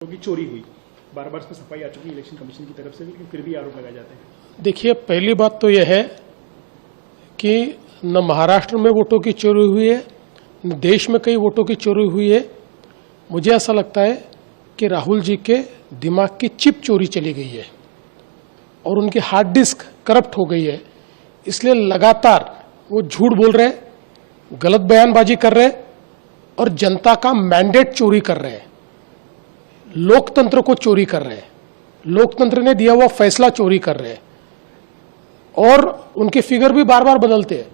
की चोरी हुई, बार बार इसमें सफाई आ चुकी है इलेक्शन कमीशन की तरफ से भी, लेकिन फिर भी आरोप लगाए जाते हैं। देखिए, पहली बात तो यह है कि न महाराष्ट्र में वोटों की चोरी हुई है, न देश में कई वोटों की चोरी हुई है। मुझे ऐसा लगता है कि राहुल जी के दिमाग की चिप चोरी चली गई है और उनकी हार्ड डिस्क करप्ट हो गई है। इसलिए लगातार वो झूठ बोल रहे, गलत बयानबाजी कर रहे और जनता का मैंडेट चोरी कर रहे हैं, लोकतंत्र को चोरी कर रहे हैं, लोकतंत्र ने दिया हुआ फैसला चोरी कर रहे हैं। और उनके फिगर भी बार बार बदलते हैं।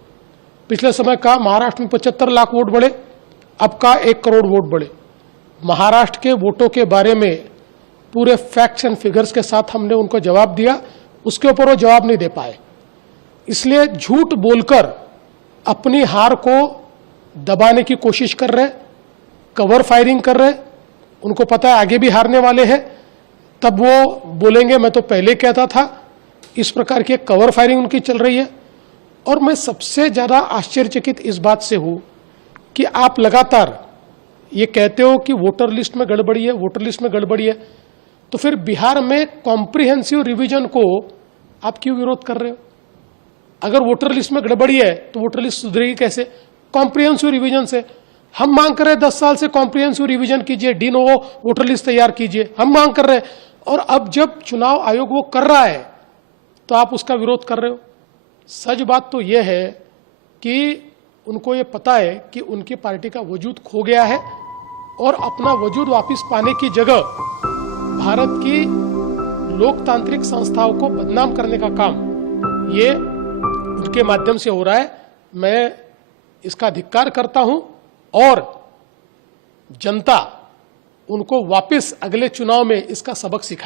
पिछले समय का महाराष्ट्र में 75 लाख वोट बढ़े, अब का 1 करोड़ वोट बढ़े। महाराष्ट्र के वोटों के बारे में पूरे फैक्ट्स एंड फिगर्स के साथ हमने उनको जवाब दिया, उसके ऊपर वो जवाब नहीं दे पाए। इसलिए झूठ बोलकर अपनी हार को दबाने की कोशिश कर रहे, कवर फायरिंग कर रहे। उनको पता है आगे भी हारने वाले हैं, तब वो बोलेंगे मैं तो पहले कहता था। इस प्रकार की कवर फायरिंग उनकी चल रही है। और मैं सबसे ज़्यादा आश्चर्यचकित इस बात से हूँ कि आप लगातार ये कहते हो कि वोटर लिस्ट में गड़बड़ी है, वोटर लिस्ट में गड़बड़ी है, तो फिर बिहार में कॉम्प्रिहेंसिव रिवीजन को आप क्यों विरोध कर रहे हो? अगर वोटर लिस्ट में गड़बड़ी है तो वोटर लिस्ट सुधरेगी कैसे? कॉम्प्रिहेंसिव रिवीजन से। हम मांग कर रहे हैं 10 साल से कॉम्प्रिहेंसिव रिवीजन कीजिए, डी नोवो वोटर लिस्ट तैयार कीजिए, हम मांग कर रहे हैं। और अब जब चुनाव आयोग वो कर रहा है तो आप उसका विरोध कर रहे हो। सच बात तो यह है कि उनको ये पता है कि उनकी पार्टी का वजूद खो गया है और अपना वजूद वापस पाने की जगह भारत की लोकतांत्रिक संस्थाओं को बदनाम करने का काम ये उनके माध्यम से हो रहा है। मैं इसका धिक्कार करता हूं और जनता उनको वापस अगले चुनाव में इसका सबक सिखाए।